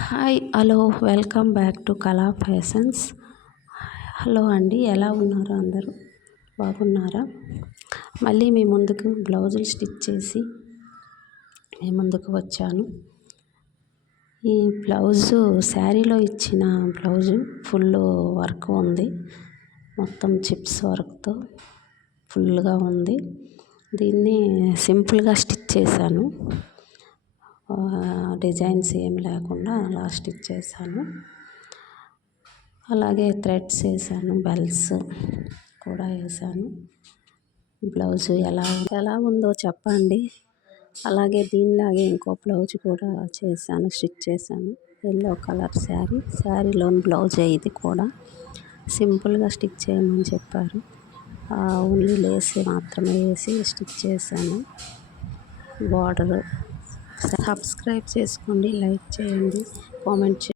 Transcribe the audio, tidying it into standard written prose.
Hi hello welcome back to కళా fashions. Hello అండి, ఎలా ఉన్నారు అందరూ? బాగున్నారా? మళ్ళీ మీ ముందుకు బ్లౌజులు స్టిచ్ చేసి మీ ముందుకు వచ్చాను. ఈ బ్లౌజు శారీలో ఇచ్చిన బ్లౌజు ఫుల్ వర్క్ ఉంది, మొత్తం చిప్స్ వర్క్తో ఫుల్గా ఉంది. దీన్ని సింపుల్గా స్టిచ్ చేశాను, డిజైన్స్ ఏమి లేకుండా అలా స్టిచ్ చేశాను. అలాగే థ్రెడ్స్ వేసాను, బెల్స్ కూడా వేసాను. బ్లౌజు ఎలా ఉందో చెప్పండి. అలాగే దీనిలాగే ఇంకో బ్లౌజ్ కూడా చేశాను, స్టిచ్ చేశాను. ఎల్లో కలర్ శారీలోని బ్లౌజే ఇది కూడా. సింపుల్గా స్టిచ్ చేయమని చెప్పారు, ఓన్లీ లేస్ మాత్రమే వేసి స్టిచ్ చేశాను. బార్డర్. సబ్స్క్రైబ్ చేసుకోండి, లైక్ చేయండి, కామెంట్ చేయండి.